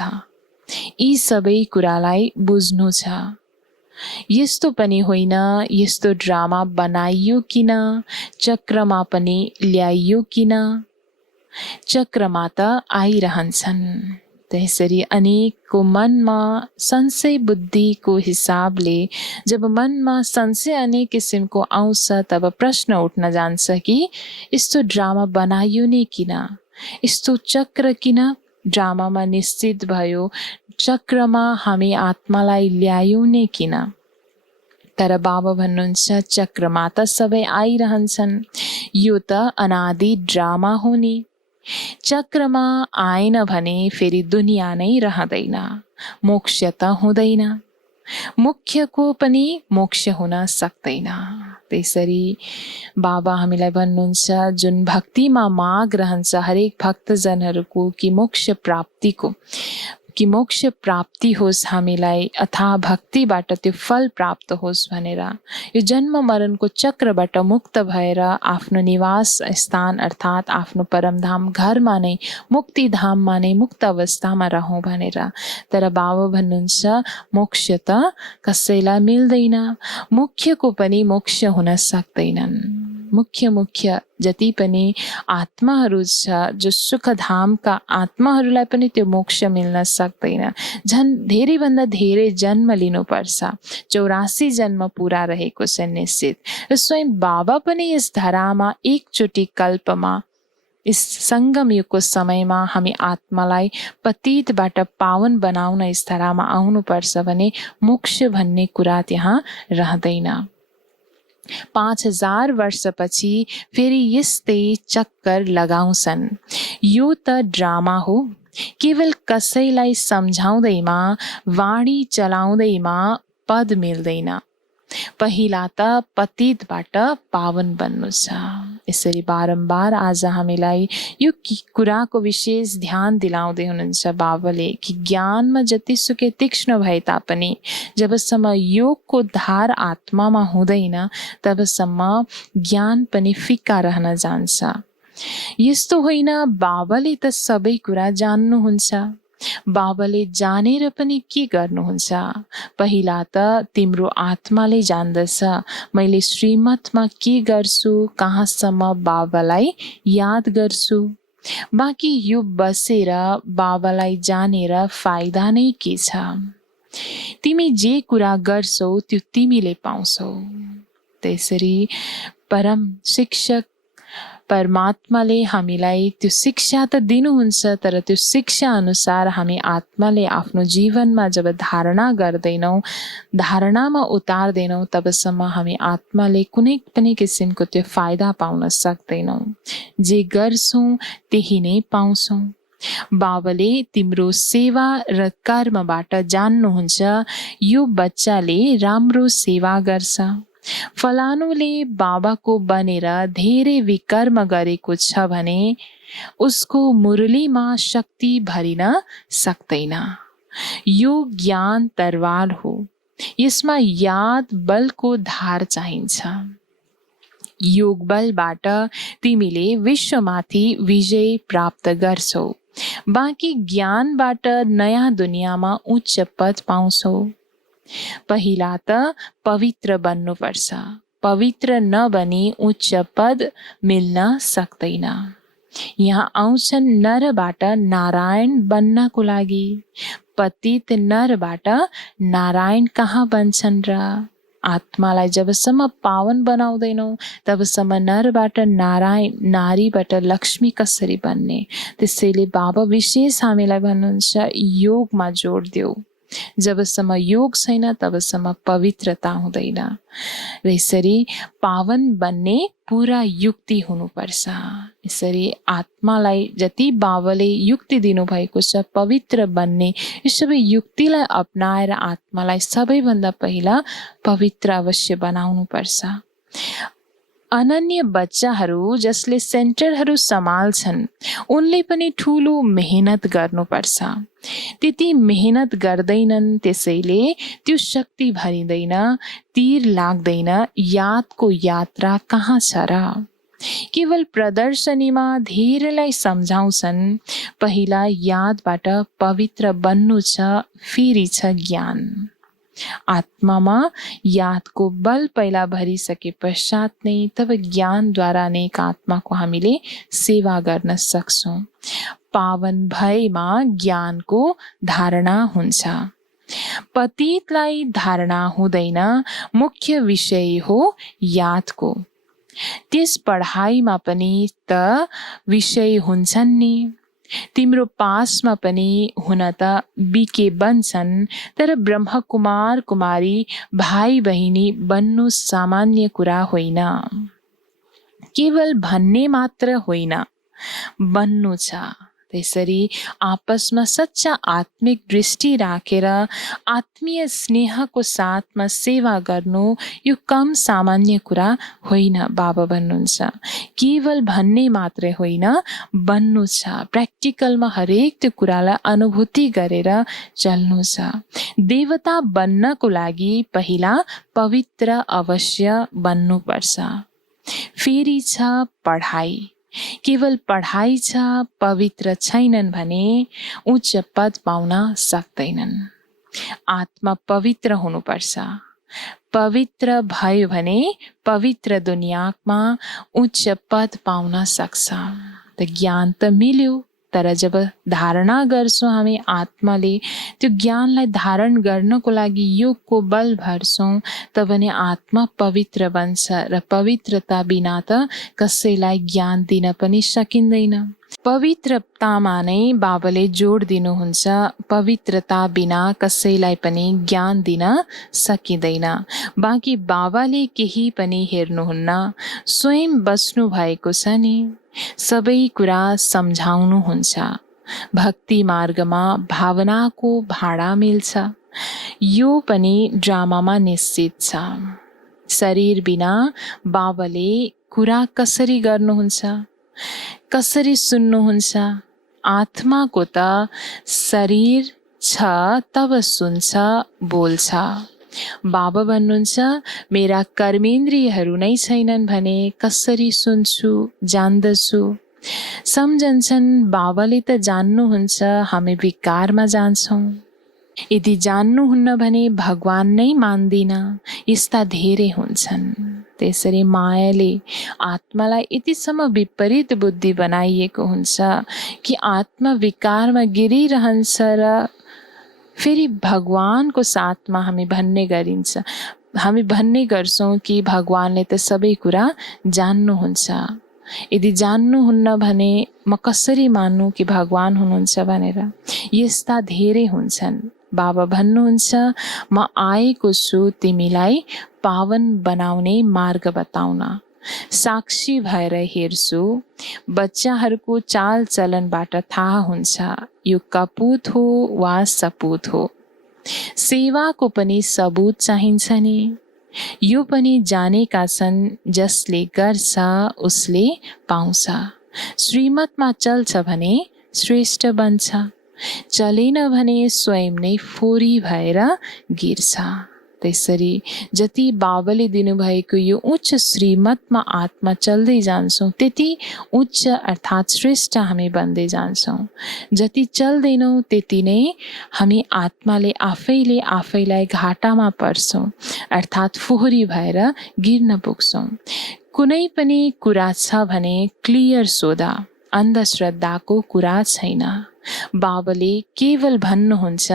यी सबै कुरालाई बुझ्नु छ। यस्तो पनि होइन, यस्तो ड्रामा बनाइयो किन, चक्रमा पनि ल्याइयो किन, चक्रमा त आइरहन्छन्। त्यसरी अनेकको मनमा संशय बुद्धिको हिसाबले जब मनमा संशय अनेक किसिमको आउँछ, तब प्रश्न उठ्न जान्छ कि यस्तो ड्रामा बनाइयो नै किन, यस्तो चक्र किन ड्रामामा निश्चित भयो, चक्रमा हामी आत्मालाई ल्यायौँ नै किन। तर बाबा भन्नुहुन्छ, चक्रमा त सबै आइरहन्छन्, यो त अनादि ड्रामा हो नि। चक्रमा आएन भने फेरि दुनियाँ नै रहँदैन, मोक्ष त हुँदैन, मुख्यको पनि मोक्ष हुन सक्दैन। त्यसरी बाबा हामीलाई भन्नुहुन्छ, जुन भक्तिमा माग रहन्छ हरेक भक्तजनहरूको कि मोक्ष प्राप्ति होस् हामीलाई, अथवा भक्तिबाट त्यो फल प्राप्त होस् भनेर, यो जन्म मरणको चक्रबाट मुक्त भएर आफ्नो निवास स्थान अर्थात् आफ्नो परमधाम घरमा नै, मुक्तिधाममा नै मुक्त अवस्थामा रहौँ भनेर। तर बाबा भन्नुहुन्छ, मोक्ष त कसैलाई मिल्दैन, मुख्यको पनि मोक्ष हुन सक्दैनन्। मुख्य जति पनि आत्माहरू छ, जो सुखधामका आत्माहरूलाई पनि त्यो मोक्ष मिल्न सक्दैन। झन् धेरैभन्दा धेरै जन्म लिनुपर्छ। 84 जन्म पुरा रहेको छ निश्चित। र स्वयं बाबा पनि यस धरामा एकचोटि कल्पमा, यस सङ्गम युगको समयमा हामी आत्मालाई पतितबाट पावन बनाउन यस धरामा आउनुपर्छ भने मोक्ष भन्ने कुरा त्यहाँ रहँदैन। 5000 वर्षपछि फेरि यस्तै चक्कर लगाउँछन्। यो त ड्रामा हो। केवल कसैलाई सम्झाउँदैमा, वाणी चलाउँदैमा पद मिल्दैन। पहिला त पतितबाट पावन बन्नु छ। यसरी बारम्बार आज हामीलाई यो कुराको विशेष ध्यान दिलाउँदै हुनुहुन्छ बाबाले कि ज्ञानमा जतिसुकै तीक्ष्ण भए तापनि जबसम्म योगको धार आत्मामा हुँदैन तबसम्म ज्ञान पनि फिक्का रहन जान्छ। यस्तो होइन बाबाले त सबै कुरा जान्नुहुन्छ, बाबाले जानेर पनि के गर्नुहुन्छ? पहिला त तिम्रो आत्माले जान्दछ मैले श्रीमतमा के गर्छु, कहाँसम्म बाबालाई याद गर्छु। बाँकी यो बसेर बाबालाई जानेर फाइदा नै के छ? तिमी जे कुरा गर्छौ त्यो तिमीले पाउँछौ। त्यसरी परम शिक्षक परमात्माले हामीलाई त्यो शिक्षा त दिनुहुन्छ, तर त्यो शिक्षा अनुसार हामी आत्माले आफ्नो जीवनमा जब धारणा गर्दैनौँ, धारणामा उतार्दैनौँ, तबसम्म हामी आत्माले कुनै पनि किसिमको त्यो फाइदा पाउन सक्दैनौँ। जे गर्छौँ त्यही नै पाउँछौँ। बाबाले तिम्रो सेवा र कर्मबाट जान्नुहुन्छ यो बच्चाले राम्रो सेवा गर्छ। फलानुले बाबाको बनेर धेरै विकर्म गरेको छ भने उसको मुरलीमा शक्ति भरिन सक्दैन। यो ज्ञान तरवार हो, यसमा याद बलको धार चाहिन्छ। योग बलबाट तिमीले विश्वमाथि विजय प्राप्त गर्छौ। बाँकी ज्ञानबाट नयाँ दुनियाँमा उच्च पद पाउँछौ। पहिला त पवित्र बन्नुपर्छ। पवित्र नबनी उच्च पद मिल्न सक्दैन। यहाँ आउँछन् नरबाट नारायण बन्नको लागि। पतित नरबाट नारायण कहाँ बन्छन् र? आत्मालाई जबसम्म पावन बनाउँदैनौँ तबसम्म नरबाट नारायण, नारीबाट लक्ष्मी कसरी बन्ने? त्यसैले बाबा विशेष हामीलाई भन्नुहुन्छ योगमा जोड देऊ। जबसम्म योग छैन तबसम्म पवित्रता हुँदैन। र यसरी पावन बन्ने पुरा युक्ति हुनुपर्छ। यसरी आत्मालाई जति बाबाले युक्ति दिनुभएको छ पवित्र बन्ने, यो सबै युक्तिलाई अपनाएर आत्मालाई सबैभन्दा पहिला पवित्र अवश्य बनाउनुपर्छ। अनन्य बच्चाहरू जसले सेन्टरहरू सम्हाल्छन् उनले पनि ठुलो मेहनत गर्नुपर्छ। त्यति मेहनत गर्दैनन्, त्यसैले त्यो शक्ति भरिँदैन, तीर लाग्दैन। यादको यात्रा कहाँ छ र? केवल प्रदर्शनीमा धेरैलाई सम्झाउँछन् पहिला यादबाट पवित्र बन्नु छ, फेरि छ ज्ञान। आत्मामा यादको बल पहिला भरिसके पश्चात नै तब ज्ञानद्वारा अनेक आत्माको हामीले सेवा गर्न सक्छौँ। पावन भएमा ज्ञानको धारणा हुन्छ। पतितलाई धारणा हुँदैन, मुख्य विषय हो यादको। त्यस पढाइमा पनि त विषय हुन्छन् नि। तिम्रो पासमा पनि हुन त बिके बन्छन्, तर ब्रह्मकुमार कुमारी भाइ बहिनी बन्नु सामान्य कुरा होइन। केवल भन्ने मात्र होइन, बन्नु छ। त्यसरी आपसमा सच्चा आत्मिक दृष्टि राखेर आत्मीय स्नेहको साथमा सेवा गर्नु यो कम सामान्य कुरा होइन। बाबा भन्नुहुन्छ केवल भन्ने मात्रै होइन, बन्नु छ। प्र्याक्टिकलमा हरेक त्यो कुरालाई अनुभूति गरेर चल्नु छ। देवता बन्नको लागि पहिला पवित्र अवश्य बन्नुपर्छ। फेरि छ पढाइ। केवल पढाइ छ, पवित्र छैनन् भने उच्च पद पाउन सक्दैनन्। आत्मा पवित्र हुनुपर्छ। पवित्र भयो भने पवित्र दुनियाँमा उच्च पद पाउन सक्छ। त ज्ञान त मिल्यो, तर जब धारणा गर्छौँ हामी आत्माले, त्यो ज्ञानलाई धारण गर्नको लागि योगको बल भर्छौँ, तब नै आत्मा पवित्र बन्छ। र पवित्रता बिना त कसैलाई ज्ञान दिन पनि सकिँदैन। पवित्रतामा नै बाबाले जोड दिनुहुन्छ, पवित्रता बिना कसैलाई पनि ज्ञान दिन सकिँदैन। बाँकी बाबाले केही पनि हेर्नुहुन्न, स्वयं बस्नु भएको छ नि, सबै कुरा सम्झाउनुहुन्छ। भक्ति मार्गमा भावनाको भाडा मिल्छ, यो पनि ड्रामामा निश्चित छ। शरीर बिना बाबाले कुरा कसरी गर्नुहुन्छ, कसरी सुन्नुहुन्छ? आत्माको त शरीर छ तब सुन्छ, बोल्छ। बाबा भन्नुहुन्छ मेरा कर्मेन्द्रियहरू नै छैनन् भने कसरी सुन्छु, जान्दछु? सम्झन्छन् बाबाले त जान्नुहुन्छ हामी विकारमा जान्छौँ। यदि जान्नुहुन्न भने भगवान नै मान्दिन, यस्ता धेरै हुन्छन्। त्यसरी मायाले आत्मालाई यतिसम्म विपरीत बुद्धि बनाइएको हुन्छ कि आत्मा विकारमा गिरिरहन्छ र फेरि भगवानको साथमा हामी भन्ने गर्छौँ कि भगवानले त सबै कुरा जान्नुहुन्छ। यदि जान्नुहुन्न भने म कसरी मान्नु कि भगवान हुनुहुन्छ भनेर। यस्ता धेरै हुन्छन्। बाबा भन्नुहुन्छ म आएको छु तिमीलाई पावन बनाउने मार्ग बताउन। साक्षी भएर हेर्छु। बच्चाहरूको चालचलनबाट थाहा हुन्छ यो कपुत हो वा सपुत हो। सेवाको पनि सबुत चाहिन्छ नि। यो पनि जानेका छन् जसले गर्छ उसले पाउँछ। श्रीमतमा चल्छ भने श्रेष्ठ बन्छ, चलेन भने स्वयं नै फोरी भएर गिर्छ। त्यसरी जति बाबाले दिनुभएको यो उच्च श्रीमतमा आत्मा चल्दै जान्छौँ त्यति उच्च अर्थात् श्रेष्ठ हामी बन्दै जान्छौँ। जति चल्दैनौँ त्यति नै हामी आत्माले आफैले आफैलाई घाटामा पर्छौँ अर्थात् फोहोरी भएर गिर्न पुग्छौँ। कुनै पनि कुरा छ भने क्लियर सोधा, अन्धश्रद्धाको कुरा छैन। बाबाले केवल भन्नुहुन्छ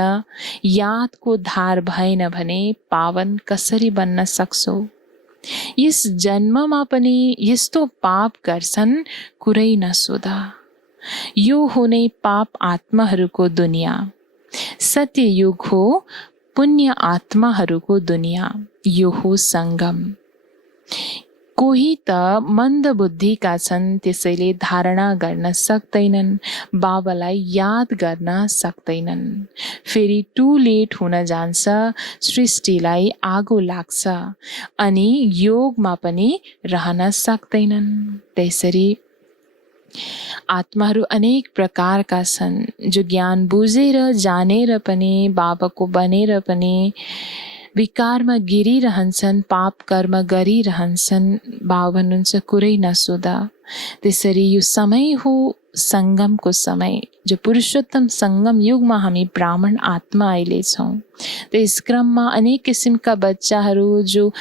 यादको धार भएन भने पावन कसरी बन्न सक्छौ। यस जन्ममा पनि यस्तो पाप गर्छन् कुरै नसोध। यो हो नै पाप आत्माहरूको दुनियाँ। सत्ययुग हो पुण्य आत्माहरूको दुनियाँ। यो हो सङ्गम। कोही त मन्द बुद्धिका छन्, त्यसैले धारणा गर्न सक्दैनन्, बाबालाई याद गर्न सक्दैनन्। फेरि टु लेट हुन जान्छ, सृष्टिलाई आगो लाग्छ अनि योगमा पनि रहन सक्दैनन्। त्यसरी आत्माहरू अनेक प्रकारका छन् जो ज्ञान बुझेर जानेर पनि बाबाको बनेर पनि विकारमा गिरिरहन्छन्, पाप कर्म गरिरहन्छन्। बाबा भन्नुहुन्छ कुरै नसोध। त्यसरी यो समय हो सङ्गमको समय, जो पुरुषोत्तम सङ्गम युगमा हामी ब्राह्मण आत्मा अहिले छौँ। त्यस क्रममा अनेक किसिमका बच्चाहरू जो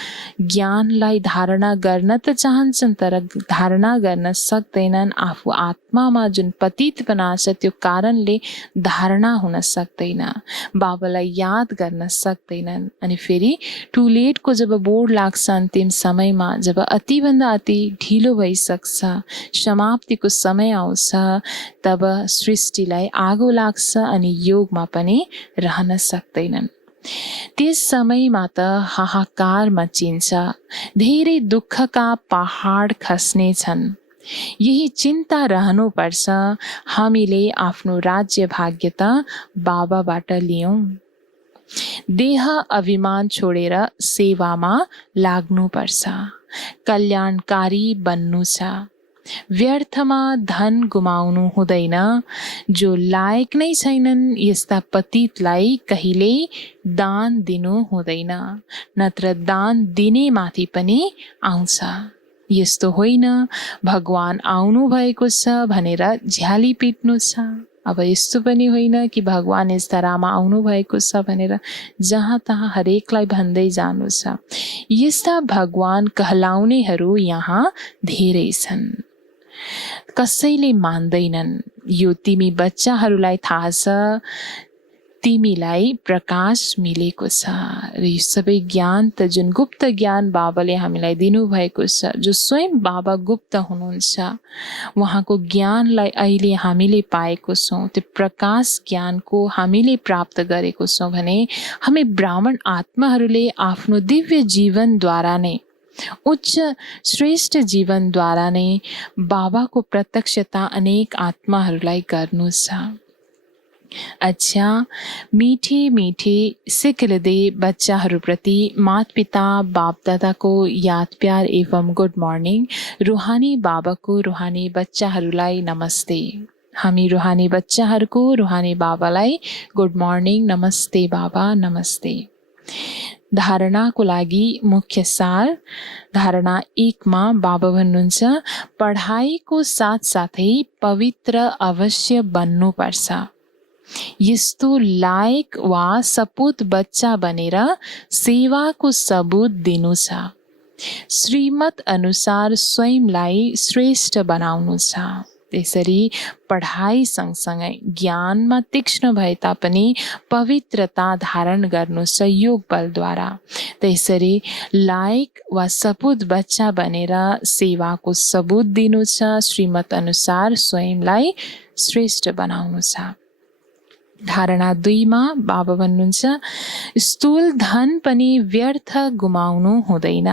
ज्ञानलाई धारणा गर्न त चाहन्छन् तर धारणा गर्न सक्दैनन्। आफू आत्मामा जुन पतितपना छ त्यो कारणले धारणा हुन सक्दैन, बाबालाई याद गर्न सक्दैनन्। अनि फेरि टु लेटको जब बोर्ड लाग्छ अन्तिम समयमा, जब अतिभन्दा अति ढिलो भइसक्छ, समाप्तिको समय आउँछ, तब सृष्टिलाई आगो लाग्छ अनि योगमा पनि रहन सक्दैनन्। त्यस समयमा त हाहाकार मचिन्छ, धेरै दुःखका पहाड खस्ने छन्। यही चिन्ता रहनुपर्छ, हामीले आफ्नो राज्य भाग्य त बाबाबाट लियौँ। देह अभिमान छोडेर सेवामा लाग्नुपर्छ, कल्याणकारी बन्नु छ। व्यर्थमा धन गुमाउनु हुँदैन। जो लायक नै छैनन् यस्ता पतितलाई कहिल्यै दान दिनु हुँदैन, नत्र दान दिने माथि पनि आउँछ। यस्तो होइन भगवान आउनु भएको छ भनेर झ्याली पिट्नु छ। अब यस्तो पनि होइन कि भगवान यस धरामा आउनु भएको छ भनेर जहाँ तहाँ हरेकलाई भन्दै जानु छ। यस्ता भगवान कहलाउनेहरू यहाँ धेरै छन्, कसैले मान्दैनन्। यो तिमी बच्चाहरूलाई थाहा छ, तिमीलाई प्रकाश मिलेको छ। र यो सबै ज्ञान त जुन गुप्त ज्ञान बाबाले हामीलाई दिनुभएको छ, जो स्वयं बाबा गुप्त हुनुहुन्छ, उहाँको ज्ञानलाई अहिले हामीले पाएको छौँ। त्यो प्रकाश ज्ञानको हामीले प्राप्त गरेको छौँ भने हामी ब्राह्मण आत्माहरूले आफ्नो दिव्य जीवनद्वारा नै, उच्च श्रेष्ठ जीवनद्वारा नै बाबाको प्रत्यक्षता अनेक आत्माहरूलाई गर्नु छ। अच्छा, मीठे मीठे सिक्किलदे बच्चाहरूप्रति माता-पिता बापदादाको याद प्यार एवं गुड मर्निङ। रुहानी बाबाको रुहानी बच्चाहरूलाई नमस्ते। हामी रुहानी बच्चाहरूको रुहानी बाबालाई गुड मर्निङ, नमस्ते बाबा, नमस्ते। धारणाको लागि मुख्य सार धारणा 1 मा बाबा भन्नुहुन्छ, पढाइको साथसाथै पवित्र अवश्य बन्नुपर्छ। यस्तो लायक वा सपूत बच्चा बनेर सेवाको सबूत दिनु छ। श्रीमत अनुसार स्वयंलाई श्रेष्ठ बनाउनु छ। त्यसरी पढाइ सँगसँगै ज्ञानमा तीक्ष्ण भए तापनि पवित्रता धारण गर्नु छ योग बलद्वारा। त्यसरी लायक वा सपूत बच्चा बनेर सेवाको सबूत दिनु छ। श्रीमत अनुसार स्वयंलाई श्रेष्ठ बनाउनु छ। धारणा 2 मा बाबा भन्नुहुन्छ, स्थूल धन पनि व्यर्थ गुमाउनु हुँदैन।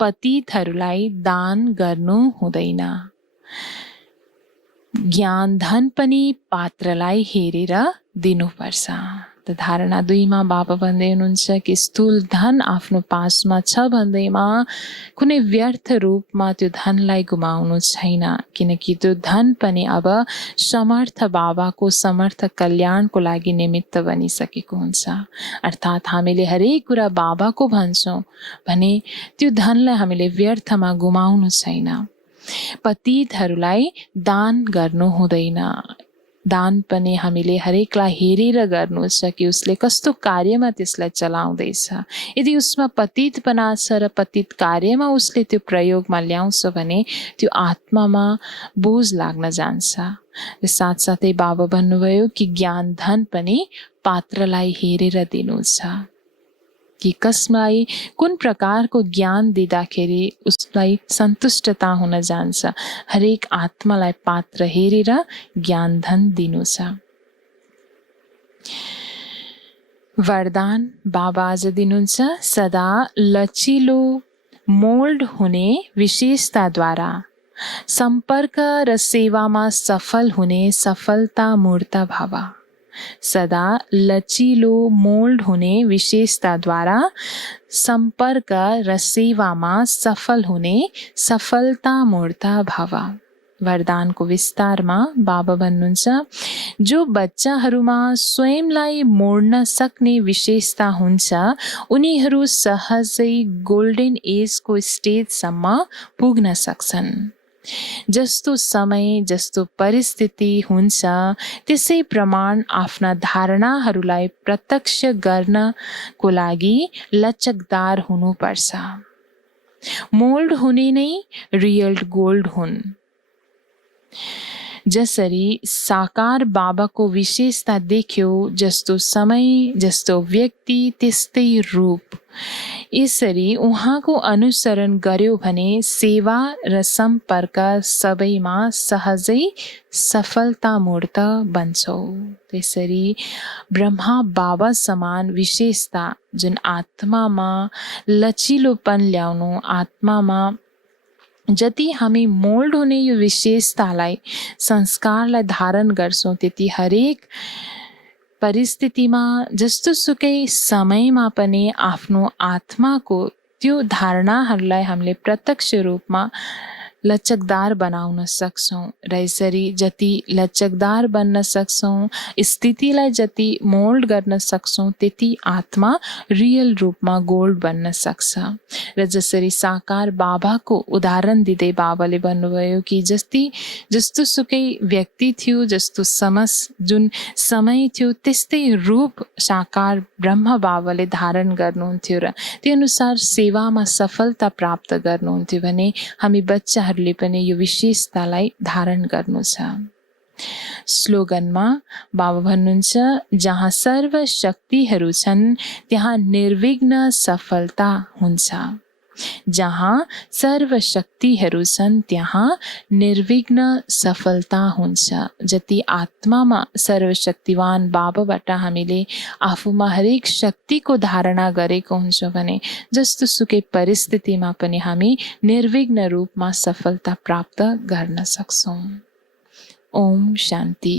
पतितहरूलाई दान गर्नु हुँदैन। ज्ञान धन पनि पात्रलाई हेरेर दिनुपर्छ। त धारणा 2 मा बाबा भन्दै हुनुहुन्छ कि स्थूल धन आफ्नो पासमा छ भन्दैमा कुनै व्यर्थ रूपमा त्यो धनलाई गुमाउनु छैन, किनकि त्यो धन पनि अब समर्थ बाबाको समर्थ कल्याणको लागि निमित्त बनिसकेको हुन्छ। अर्थात् हामीले हरेक कुरा बाबाको भन्छौँ भने त्यो धनलाई हामीले व्यर्थमा गुमाउनु छैन। पतितहरूलाई दान गर्नु हुँदैन। दान पनि हामीले हरेकलाई हेरेर गर्नु छ कि उसले कस्तो कार्यमा त्यसलाई चलाउँदैछ। यदि उसमा पतितपना छ र पतित कार्यमा उसले त्यो प्रयोगमा ल्याउँछ भने त्यो आत्मामा बोझ लाग्न जान्छ। र साथसाथै बाबा भन्नुभयो कि ज्ञान धन पनि पात्रलाई हेरेर दिनु छ कि कसलाई कुन प्रकारको ज्ञान दिँदाखेरि उसलाई सन्तुष्टता हुन जान्छ। हरेक आत्मालाई पात्र हेरेर ज्ञान धन दिनु छ। वरदान बाबा आज दिनुहुन्छ, सदा लचिलो मोल्ड हुने विशेषताद्वारा सम्पर्क र सेवामा सफल हुने सफलता मूर्त भव। सदा लचिलो मोल्ड हुने विशेषताद्वारा सम्पर्क र सेवामा सफल हुने सफलता मूर्त भव। वरदानको विस्तारमा बाबा भन्नुहुन्छ, जो बच्चाहरूमा स्वयंलाई मोड्न सक्ने विशेषता हुन्छ उनीहरू सहजै गोल्डन एजको स्टेजसम्म पुग्न सक्छन्। जस्तो समय जस्तो परिस्थिति हुन्छ त्यसै प्रमाण आफ्ना धारणाहरूलाई प्रत्यक्ष गर्नको लागि लचकदार हुनुपर्छ। मोल्ड हुने नै रियल गोल्ड हुन्। जसरी साकार बाबाको विशेषता देख्यो, जस्तो समय जस्तो व्यक्ति त्यस्तै रूप, यसरी उहाँको अनुसरण गर्यो भने सेवा र सम्पर्क सबैमा सहजै सफलता मूर्त बन्छौ। त्यसरी ब्रह्मा बाबा समान विशेषता जुन आत्मामा लचिलोपन ल्याउनु, आत्मामा जति हामी मोल्ड हुने यो विशेषतालाई संस्कारलाई धारण गर्छौँ त्यति हरेक परिस्थितिमा जस्तो सुकै समयमा पनि आफ्नो आत्माको त्यो धारणाहरूलाई हामीले प्रत्यक्ष रूपमा लचकदार बनाउन सक्छौँ। र यसरी जति लचकदार बन्न सक्छौँ, स्थितिलाई जति मोल्ड गर्न सक्छौँ त्यति आत्मा रियल रूपमा गोल्ड बन्न सक्छ। र जसरी साकार बाबाको उदाहरण दिँदै बाबाले भन्नुभयो कि जस्तो सुकै व्यक्ति थियो, जस्तो जुन समय थियो त्यस्तै रूप साकार ब्रह्म बाबाले धारण गर्नुहुन्थ्यो र त्यो अनुसार सेवामा सफलता प्राप्त गर्नुहुन्थ्यो भने हामी बच्चाहरूले पनि यो विशेषतालाई धारण गर्नु छ। स्लोगनमा बाबा भन्नुहुन्छ, जहाँ सर्व शक्तिहरू छन् त्यहाँ निर्विघ्न सफलता हुन्छ। जहाँ सर्व शक्तिहरू छन् त्यहाँ निर्विघ्न सफलता हुन्छ। जति आत्मामा सर्वशक्तिवान बाबाबाट हामीले आफूमा हरेक शक्तिको धारणा गरेको हुन्छौँ भने जस्तो सुकै परिस्थितिमा पनि हामी निर्विघ्न रूपमा सफलता प्राप्त गर्न सक्छौँ। ओम शान्ति।